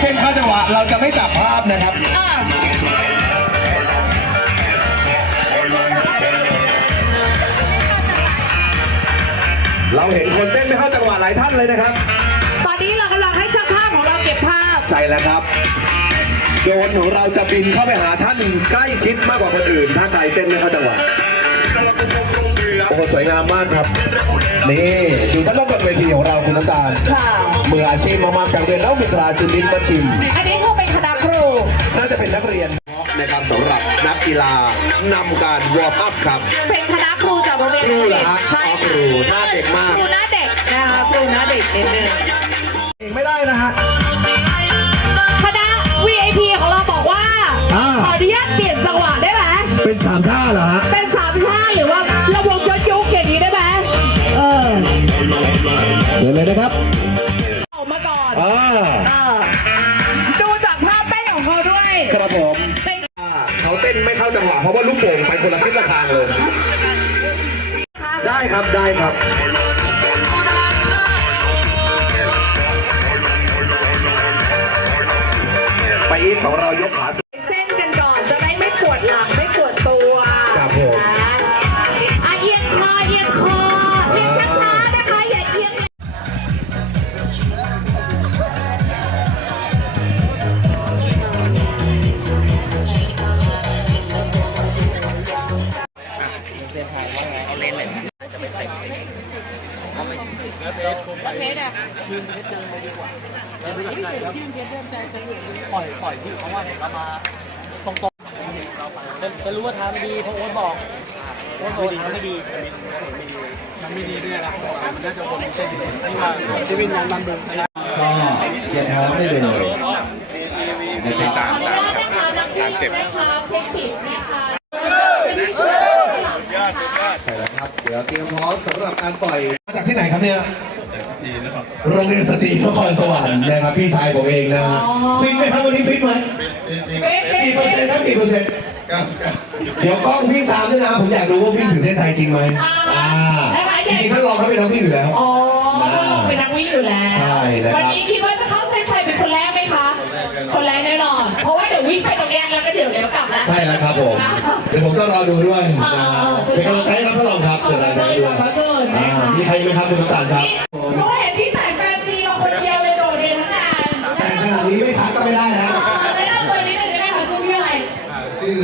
เต้นเข้าจังหวะเราจะไม่จับภาพนะครับอะเราเห็นคนเต้นไม่เข้าจังหวะหลายท่านเลยนะครับ ตอนนี้เรากำลังให้ช่างภาพของเราเก็บภาพ ใช่แล้วครับ โดรนของเราจะบินเข้าไปหาท่านใกล้ชิดมากกว่าคนอื่น ถ้าใครเต้นไม่เข้าจังหวะ โอ้โหสวยงามมากครับ นี่อยู่ด้านนอกบนเวทีของเราคุณน้ำตาลค่ะมืออาชีพมากๆจากเรียนแล้วมีตราซิลินมาชิม อันนี้คือเป็นคณะครู น่าจะเป็นนักเรียนนะครับสำหรับนักกีฬานำการวอร์มอัพครับ เป็นคณะครูจากโรงเรียนครูเหรอฮะใช่อ๋อครูหน้าเด็กมาก ครูหน้าเด็กนะคะครูหน้าเด็กนิดนึงเองไม่ได้นะฮะ คณะ VIP ของเราบอกว่า อ่า ขออนุญาตเปลี่ยนจังหวะได้ไหม เป็นสามท่าเหรอฮะ ได้ครับได้ครับไปอีทของเรายกขาสูง พี่เขาว่าเรามาตรงๆจะจะรู้ว่าทางดีเพราะโอ๊ตบอกโอ๊ตบอกทางไม่ดีมันไม่ดีด้วยนะมันน่าจะวนเส้นที่ว่าที่วินนั้นมันเดินไปแล้วก็อย่าท้อได้เลยขออนุญาตนะคะนักวิ่งนะคะเช็คผิดนะคะเป็นที่ช่วยหลังนะคะใช่แล้วครับ เดี๋ยวเตรียมพร้อมสำหรับการปล่อยมาจากที่ไหนครับเนี่ย โรงเรียนสตรีนครสวรรค์นะครับพี่ชายผมเองนะฮะฟิตไหมครับวันนี้ฟิตไหมเป๊ะเป๊ะกี่เปอร์เป๊ะเซ็นต์ครับกี่เปอร์เซ็นต์เดี๋ยวกล้องวิ่งตามด้วยนะผมอยากรู้ว่าวิ่งถึงเส้นชัยจริงไหมอ่าจริงๆท่านรองเขาเป็นนักวิ่งอยู่แล้ว อ๋อคุณลงเป็นนักวิ่งอยู่แล้วใช่นะครับ วันนี้คิดว่าจะเข้าเส้นชัยเป็นคนแรกไหมคะ คนแรกแน่นอน เพราะว่าเดี๋ยววิ่งไปตรงเนี้ยแล้วก็เดี๋ยวเดี๋ยวกลับแล้วใช่แล้วครับผมเดี๋ยวผมต้องรอดูด้วยนะฮะเป็นกำลังใจให้ครับท่านรองครับขอบเป็นคุกำลังณใจด้วยด้วยขอบคุณอ่านะคะมีใครไหมครับคุณน้ำตาลครับหนูเห็น นี้ไม่ทักก็ไม่ได้นะแนะนำตัวนิดนึงได้ไหมคะชื่อพี่อะไรชื่อ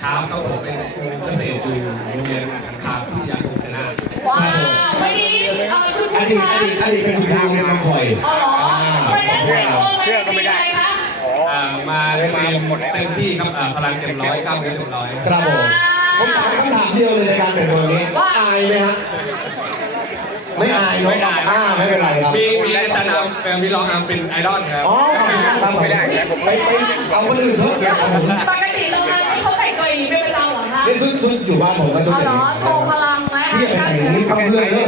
ช้าครับผมเป็นครูเกษตรอยู่โรงเรียนขันคามพิทยาคมชนะว้าววันนี้เออคุณอผู้ดีตชาอดีตอดีตเป็นคุณครูเรียนมาคอยอ๋อเหรอไปเล่นไก่โก้มาเป็นทีมอะไรคะอ่ามาเรียนเต็มที่ครับอ่าพลังเต็มร้อยกล้ามเนื้อเต็มร้อยครับผมผมถามคำถามเดียวเลยในการแต่งตัวนี้อายไหมฮะ ไม่อายเนอะอ่าไม่เป็นไรครับ มีมีอาจารย์อามเป็นมีรองอามเป็นไอดอลครับ อ๋อครับผม ไปไปเอาคนอื่นเถอะครับผมปกติโรงงานที่เขาแต่งตัวอย่างนี้เป็นประจำเหรอคะนี่ชุดชุดอยู่บ้านผมก็ชุดอ๋ออย่างเหรอนี้โชว์พลังไหมพี่เป็นอย่างนี้ทำเพื่อนเลย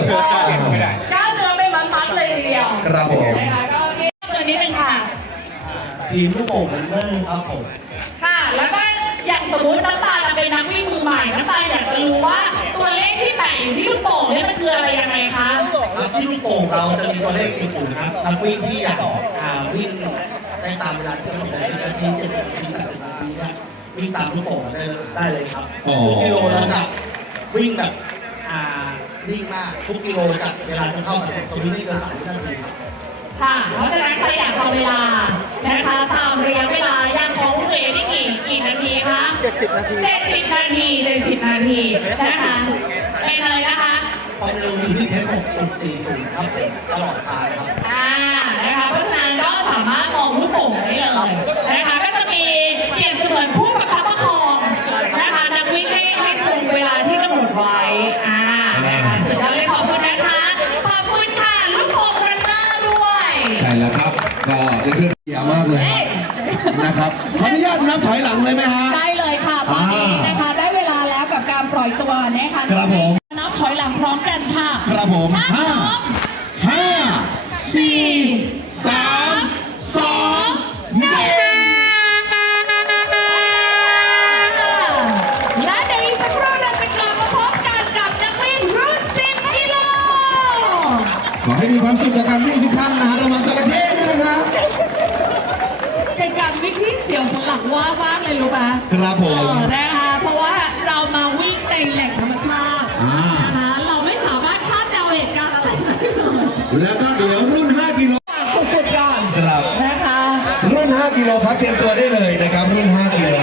กล้ามเนื้อเป็นมัดๆเลยทีเดียวครับผมนะคะก็ที่ตัวนี้เป็นค่ะ ทีมลูกโป่งมันเริ่มครับผมค่ะ แล้วก็อย่างสมมติน้ำตาลเป็นนักวิ่งมือใหม่น้ำตาลอยากจะรู้ว่าตัวเลขที่แปะอยู่ที่ลูกโป่งเนี่ยมันคืออะไรยังไงคะ ที่ลูกโป่งเราจะมีตัวเลขติดอยู่นะครับนักวิ่งที่อยากอ่าวิ่งได้ตามเวลาที่กำหนดในนาทีเจ็ดสิบนาทีแปดสิบนาทีเนี่ยวิ่งตามลูกโป่งได้ได้เลยครับทุกกิโลแล้วกับวิ่งแบบอ่านิ่งมากทุกกิโลกับเวลาจะเข้ามาตรงนี้ไม่เกินสามวินาทีครับ ค่ะ เพราะฉะนั้นใครอยากทำเวลานะคะตามระยะเวลาอย่างของคุณเอ๋นี่กี่กี่นาทีคะ70 นาทีเจ็ดสิบนาทีเจ็ดสิบนาทีนะคะเป็นอะไรนะคะ ความเร็วอยู่ที่เทส6.40 ครับผมตลอดทางครับ อ่านะคะเพราะฉะนั้นก็สามารถมองลูกโป่งได้เลยนะคะก็จะมีเปรียบเสมือนผู้ประคับประคองนะคะนักวิ่งให้ให้คงเวลาที่กำหนดไว้อ่านะคะสุดยอดเลยขอบคุณนะคะ ขอบคุณค่ะลูกโป่งรันเนอร์ด้วย ใช่แล้วครับ ก็เรียนเชิญเกียร์มากเลยเอ๊ะนะครับขออนุญาตนับถอยหลังเลยไหมฮะ ได้เลยค่ะ ตอนนี้นะคะได้เวลาแล้วกับการปล่อยตัวนะคะ ครับผม รู้ปะครับผม เออนะคะเพราะว่าเรามาวิ่งในแหล่งธรรมชาติอ่าน นะคะเราไม่สามารถคาดเดาเหตุการณ์อะไรได้เลยแล้วก็เดี๋ยวรุ่น 5 กิโลสุดๆก่อนครับ นะคะ รุ่น 5 กิโลครับเตรียมตัวได้เลยนะครับ รุ่น 5 กิโล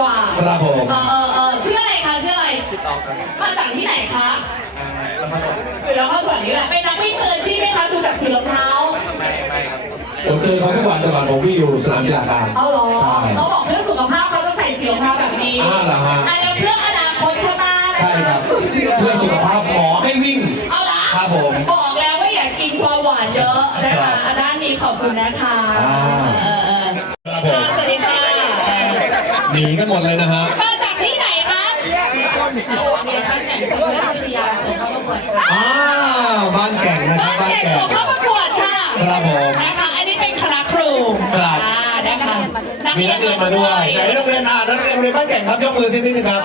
กว่าครับผม เออเออเออชื่ออะไรคะชื่ออะไร ชื่อตองครับมาจากที่ไหนคะอ่าแล้วก็อยู่แล้วก็สวนนี้แหละเป็นนักวิ่งมืออาชีพไหมคะดูจากสีรองเท้า ไม่ไม่ครับผมเจอเขาทุกวันแต่ก่อนผมวิ่งอยู่สนามกีฬากลางเอาเหรอใช่ เขาบอกเพื่อสุขภาพเขาจะใส่สีรองเท้าแบบนี้อ้าวเหรอฮะ อันนี้เพื่ออนาคตข้างหน้านะะใช่ครับ เพื่อสุขภาพหมอให้วิ่ง เอาละครับผมบอกแล้วว่าอย่ากินความหวานเยอะนะครัคะบอันด้านนี้ขอบคุณนะคะ อ่า เออเออครับผม ค่ะสวัสดีค่ะ หนีกันหมดเลยนะฮะมาจากที่ไหนคะเราเรียนบ้านแข่งจังหวัดวิทยาส่งเข้าประกวดอ้าวบ้านแก่งนะครับบ้านบ้านแข่งแก่ส่งงเข้าประกวดค่ะครับผม นะคะอันนี้เป็นคณะครูครับ อ่านะคะมีนักเรียนมาด้วยไหนโรงเรียนอ่านักเรียนโรงเรียนบ้านแก่งครับยกมือสินิดนึงครับ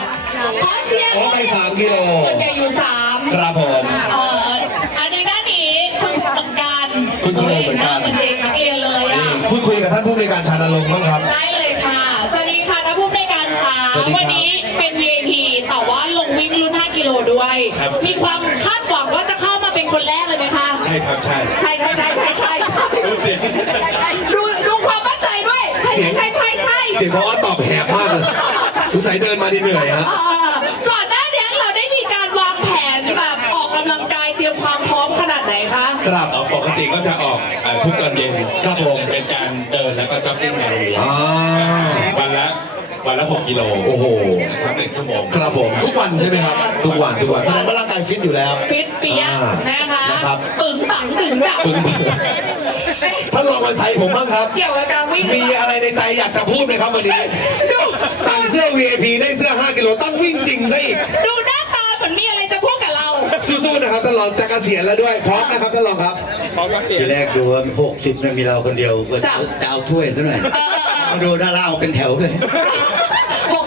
ขอเสียงโอ้ไปสามกิโลส่วนใหญ่อยู่สามครับผม เอ่ออันนี้ด้านนี้คุณครูเหมือนกันคุณครูเหมือนกันเหมือนเด็กนักเรียนเลยนี่อะพูดคุยกับท่านผู้ในวยการชาญลงค์บ้างครับ ได้เลยค่ะส วัสดีค่ะท่านผู้ในวยการค่ะสวัสดีครับวันี้เป็น VIP แต่ว่าลงวิ่งรุ่น 5 กิโลด้วย ครับ มีความคาดหวังว่าจะเข้ามาเป็นคนแรกเลยไหมคะ ใช่ครับใช่ ใช่ใช่ใช่ใช่ใช่ใช่ดูเสียง ดูดูความมั่นใจด้วย ใช่เสียง ใช่ใช่ใช่เสียงเพราะว่าตอบแหบมากเลยสงสัยเดินมาดีเหนื่อยฮะ เอ่อก่อนหน้านี้เราได้มีการวางแผนแบบออกกำลังกายเตรียมความพร้อมขนาดไหนคะ ครับอ๋อปกติก็จะออกเอ่อทุกตอนเย็นครับผม เป็นก กิโลโอ้โหนะครับหนึ่งชั่วโมงครับผมทุกวันใช่ไหมครับ ทุกวันทุกวันแสดงว่าร่างกายฟิตอยู่แล้ว ฟิตเปียะอ่านะคะนะครับปึงปังถึงดับปึงปังท่านรองวันชัยผมบ้างครับเกี่ยวกับการวิ่งมีอะไรในใจอยากจะพูดไหมครับวันนี้สั่งเสื้อ VIP ได้เสื้อ 5 กิโลต้องวิ่งจริงซะอีกดูหน้าตาเหมือนมีอะไรจะพูดกับเรา สู้ๆนะครับท่านรองจะเกษียณแล้วด้วยพร้อมนะครับท่านรองครับทีแรกดูว่าหกสิบเนี่ยมีเราคนเดียวก็จ้ะจะเอาถ้วยซะหน่อยเออเออเออเอาดูหน้าเล่าเป็นแถวเลยหก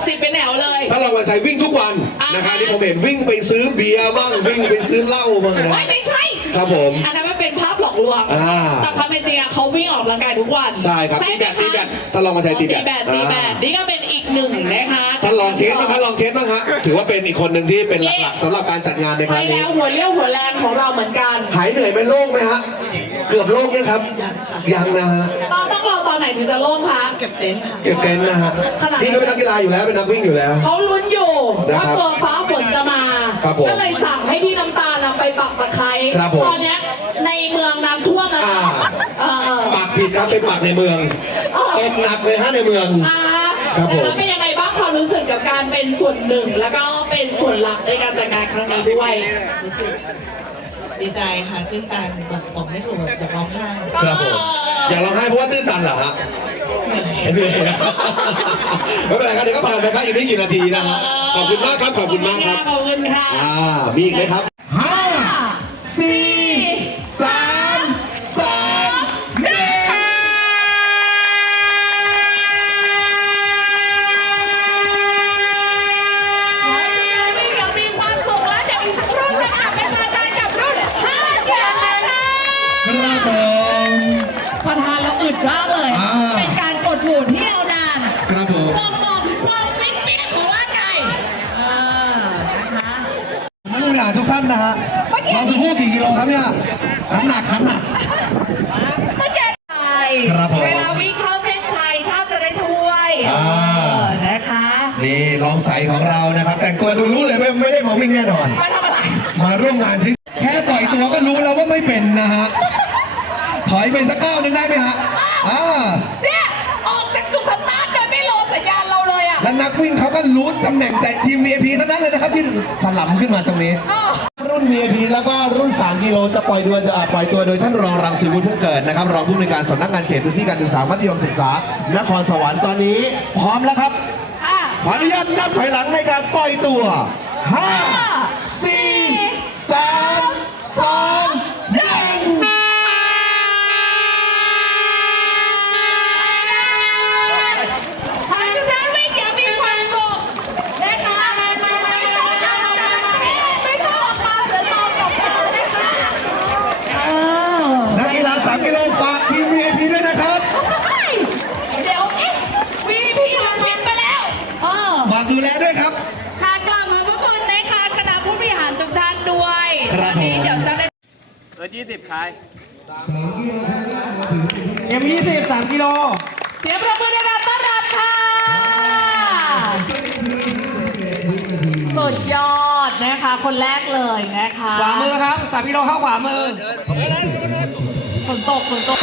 สิบเป็นแนวเลยท่านรองวันชัยวิ่งทุกวันอ่านะครับนี่ผมเห็นวิ่งไปซื้อเบียร์บ้างวิ่งไปซื้อเหล้าบ้างนะโอ้ยไม่ใช่ ครับผม อันนั้นมันเป็นภาพหลอกลวง อ่า แต่ความเป็นจริงอะเขาวิ่งออกกำลังกายทุกวันใช่ครับตีไหแบมตคะตีแบตท่านรองวันชัยตีแบตีตแบตตีแบตอ่านี่ก็เป็นอีกหนึ่งนะคะท่านลองเทสบ้างครับลองเทสบ้างฮะถือว่าเป็นอีกคนหนึ่งที่เป็นหลักๆสำหรับการจัดงานในคใช่รั้งนี้ แล้วหัวเรี่ยวหัวแรงของเราเหมือนกัน หายเหนื่อยไหมโล่งไหมฮะ เกือบโล่งยังครับ ยังนะฮะต้องต้องรอตอนไหนถึงจะโล่งคะเก็บเต็นท์นะฮะขนาดนั้นนี่ก็เป็นนักกีฬาอยู่แล้วเป็นนักวิ่งอยู่แล้ว เขาลุ้นอยู่นะว่าครับตัวฟ้าฝนจะมา ครับผมก็เลยสั่งให้พี่น้ำตาลน่ะไปปักตะไคร้ครับผมตอนเนี้ยในเมืองน้ำท่วมนะอ่าเออ ปากผิดครับไปปากในเมืองตกหนักเลยฮะในเมือง อ่าครับผมแล้วเป็นยังไงบ้างความรู้สึกกับการเป็นส่วนหนึ่ง แล้วก็เป็นส่วนหลักในการจัดงานครั้งนี้ด้วยรู้สึก ดีใจค่ะตื้นตันแบบบอกไม่ถูกแบบอยากร้องไห้ ครับผมอยากร้องไห้เพราะว่าตื้นตันเหรอฮะเหนื่อยนะไม่เป็นไรครับเดี๋ยวก็ผ่านไปครับอีกไม่กี่นาทีนะฮะขอบคุณมากครับขอบคุณมากครับขอบคุณค่ะอ่ามีอีกไหมครับห้าสี่ส แค่ต่อยตัวก็รู้แล้วว่าไม่เป็นนะฮะ ถอยไปสักก้าวหนึ่งได้ไหมฮะอ่าเนี่ยออกจากจุดสตาร์ทโดยไม่รอสัญญาณเราเลยอะและนักวิ่งเขาก็รู้ตำแหน่งแต่ทีม VIP เท่านั้นเลยนะครับที่สลับขึ้นมาตรงนี้ อ้าวรุ่น VIP แล้วก็รุ่น 3 กิโลจะปล่อยตัวจะอ่าปล่อยตัวโดยท่านรองรังสีวุฒิพุ่งเกิดนะครับรองผู้อำนวยการสำนักงานเขตพื้นที่การศึกษามัธยมศึกษานครสวรรค์ตอนนี้ พร้อมแล้วครับ อะ ขออนุญาตนับถอยหลังในการปล่อยตัว 5 4 3走，来。 เอ็มยี่สิบสามกิโลเสียงประมือในการต้อนรับค่ะ สุดยอดนะคะ คนแรกเลยนะคะขวามือครับสามกิโลเข้าขวามือฝนตกฝนตก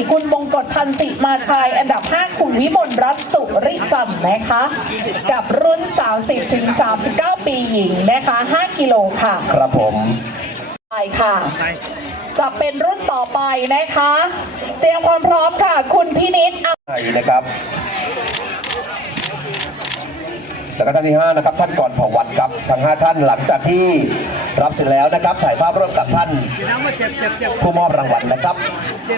4 คุณบงกฎพันธ์สิมาชัย อันดับ 5 คุณวิมลรัตน์สุริจันทร์นะคะ กับรุ่น 30 ถึง 39 ปีหญิงนะคะ 5 กิโลค่ะครับผมไปค่ะ จะเป็นรุ่นต่อไปนะคะ เตรียมความพร้อมค่ะ คุณพินิษฐ์ไทยนะครับ แล้วก็ท่านที่5นะครับท่านก่อนเผ่าวัดครับทั้ง 5 ท่านหลังจากที่รับเสร็จแล้วนะครับ ถ่ายภาพร่วมกับท่านผู้มอบรางวัลนะครับ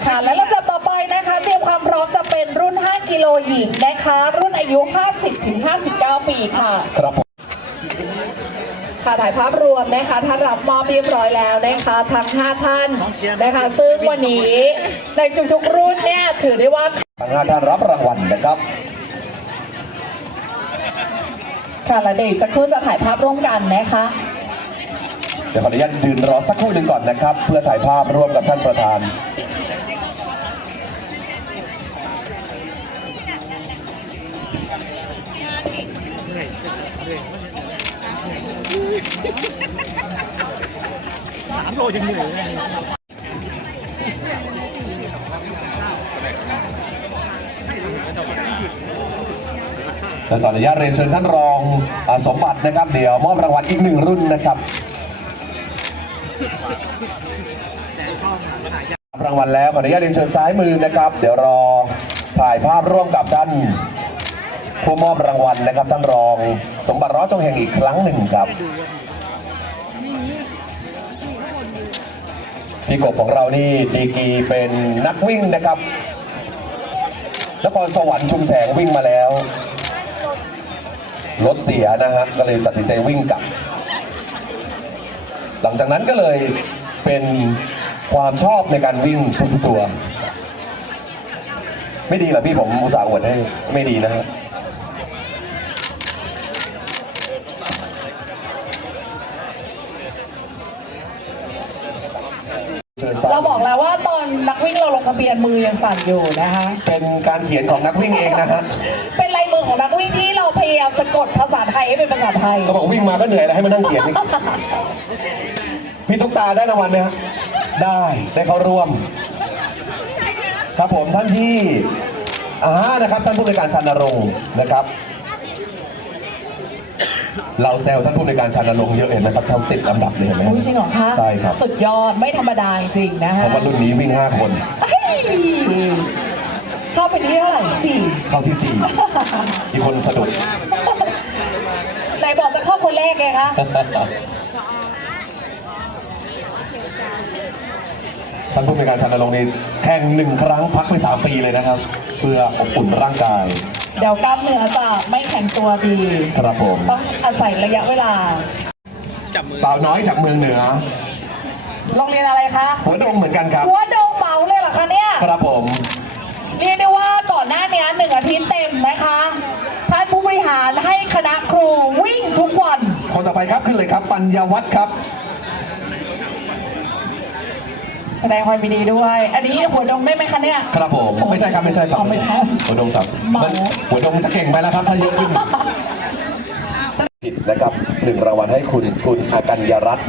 ค่ะและลำดับต่อไปนะคะ เตรียมความพร้อมจะเป็นรุ่น 5 กิโลหญิงนะคะ รุ่นอายุ 50ถึง59 ปีค่ะครับผมค่ะถ่ายภาพรวมนะคะท่านรับมอบเรียบร้อยแล้วนะคะทั้ง 5 ท่านนะคะ ซึ่งวันนี้ในทุกๆรุ่นเนี่ยถือได้ว่าทั้ง5ท่านรับรางวัลนะครับ ค่ะและเดี๋ยวอีกสักครู่จะถ่ายภาพร่วมกันนะคะ เดี๋ยวขออนุญาตยืนรอสักครู่หนึ่งก่อนนะครับ เพื่อถ่ายภาพร่วมกับท่านประธาน สามโลยังเหนื่อย และขออนุญาตเรียนเชิญท่านรองอสมบัตินะครับ เดี๋ยวมอบรางวัลอีกหนึ่งรุ่นนะครับรางวัลแล้วขออนุญาตเรียนเชิญซ้ายมือนะครับ เดี๋ยวรอถ่ายภาพร่วมกับท่านผู้มอบรางวัลนะครับท่านรอง สมบัติร้อจงแห่งอีกครั้งหนึ่งครับพี่กบของเรานี่ดีกีเป็นนักวิ่งนะครับนครสวรรค์ชุมแสงวิ่งมาแล้ว รถเสียนะฮะก็เลยตัดสินใจวิ่งกลับ หลังจากนั้นก็เลยเป็นความชอบในการวิ่งส่วนตัว ไม่ดีเหรอพี่ผมอุตส่าห์อวดให้ไม่ดีนะฮะเชิญสั่นเราบอกแล้วว่าตอนนักวิ่งเราลงทะเบียนมือยังสั่นอยู่นะคะ เป็นการเขียนของนักวิ่งเองนะฮะ เยายามสะกดภาษาไทยให้เป็นภาษาไทย ก็บอกวิ่งมาก็เหนื่อยแล้วให้มานั่งเขียนอีกพี่ตุ๊กตาได้รางวัลไหมฮะได้ได้เข้าร่วม ครับผมท่านที่อ่านะครับท่านผู้ในการชันนรงค์นะครับ เราแซวท่านผู้ในการชันนรงค์เยอะเห็นไหมครับเท่าติดลำดับเลยเห็นไหมอุ๊ยจริงเหรอคะใช่ครับสุดยอดไม่ธรรมดาจริงๆนะเพฮะราะว่ารุ่นนี้วิ่ง 5 คน เฮ้ย เข้าไปที่เท่าไหร่สี่เข้าที่4มีคนสะดุดไหนบอกจะเข้าคนแรกไงคะท่านผู้ในวยการชันนรงค์นี่แข่งหนึ่งครั้งพักไป3ปีเลยนะครับ เพื่ออบอุ่นร่างกาย เดี๋ยวกล้ามเนื้อจะไม่แข็งตัวดี ครับผม ต้องอาศัยระยะเวลา สาวน้อยจากเมืองเหนือ โรงเรียนอะไรคะ หัวดงเหมือนกันครับ หัวดงเหมาเลยเหรอคะเนี่ย ครับผม เรียกได้ว่าก่อนหน้านี้หนึ่งอาทิตย์เต็มนะคะท่านผู้บริหารให้คณะครูวิ่งทุกวัน คนต่อไปครับขึ้นเลยครับ ปัญญาวัฒน์ครับ แสดงความยินดีด้วย อันนี้หัวดงได้ไหมคะเนี่ย ครับผมไม่ใช่ครับไม่ใช่ครับอ๋อไม่ใช่หัวดงสับเหมามั นหัวดงมันจะเก่งไปแล้วครับถ้าเยอะขึ้น ผิดนะครับหนึ่งรางวัลให้คุณคุณอากัญญารัตน์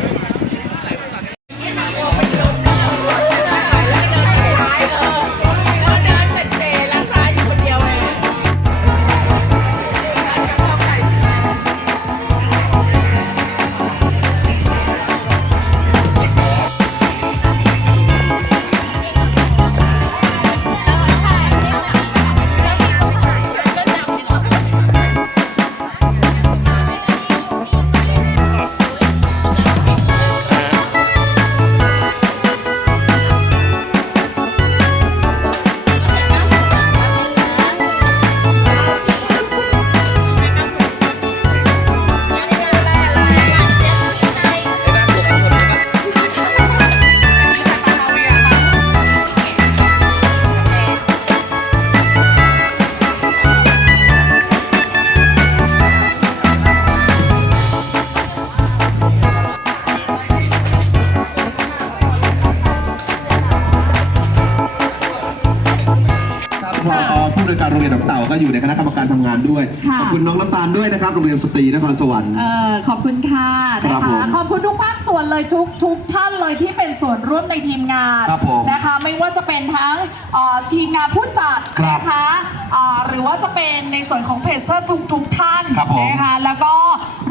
โรงเรียนหนองเต่า ก็อยู่ในคณะกรรมการทำงานด้วย ค่ะ ขอบคุณน้องน้ำตาลด้วยนะครับ โรงเรียนสตรีนครสวรรค์ เออขอบคุณค่ะครันะบผมคะขอบคุณทุกภาคส่วนเลยทุกทุกท่านเลยที่เป็นส่วนร่วมในทีมงานครับผมนะคะไม่ว่าจะเป็นทั้งเอ่อทีมงานผู้จัดครับนะคะเอ่อหรือว่าจะเป็นในส่วนของเพจเซอร์ทุกทุกท่านครับผมนะคะแล้วก็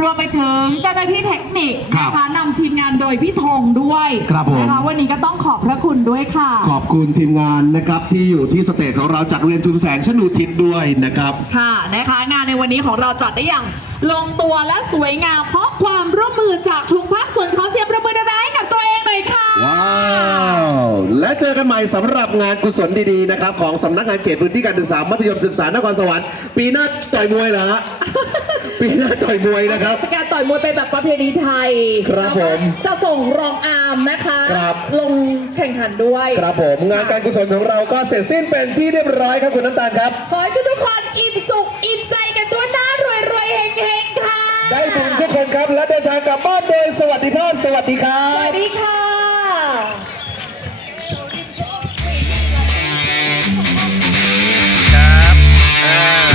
รวมไปถึงเจ้าหน้าที่เทคนิคครับนะคะนำทีมงานโดยพี่ธงด้วยครับผม นะคะวันนี้ก็ต้องขอบพระคุณด้วยค่ะ ขอบคุณทีมงานนะครับที่อยู่ที่สเตจของเราจากโรงเรียนชุมแสงชนูทิศด้วยนะครับ ค่ะนะคะงานในวันนี้ของเราจัดได้อย่าง ลงตัวและสวยงามเพราะความร่วมมือจากทุกภาคส่วนขอเสียงประมือดัง ว้าวและเจอกันใหม่สำหรับงานกุศลดีๆนะครับของสำนักงานเขตพื้นที่การศึกษามัธยมศึกษานครสวรรค์ปีหน้าต่อยมวยเหรอฮะ ปีหน้าต่อยมวยนะครับ เป็นการต่อยมวยเป็นแบบประเพณีไทยครับผม จะส่งรองอาร์มนะคะ ครับ ลงแข่งขันด้วยครับผมงานการกุศลของเราก็เสร็จสิ้นเป็นที่เรียบร้อยครับคุณน้ำตาลครับ ขอให้ทุกๆคนอิ่มสุขอิ่มใจกันตัวหน้ารวยรวยๆเฮงๆค่ะได้บุญทุกคนครับและเดินทางกลับบ้านโดยสวัสดิภาพสวัสดีครัสวับ สดีค่ะ Yeah.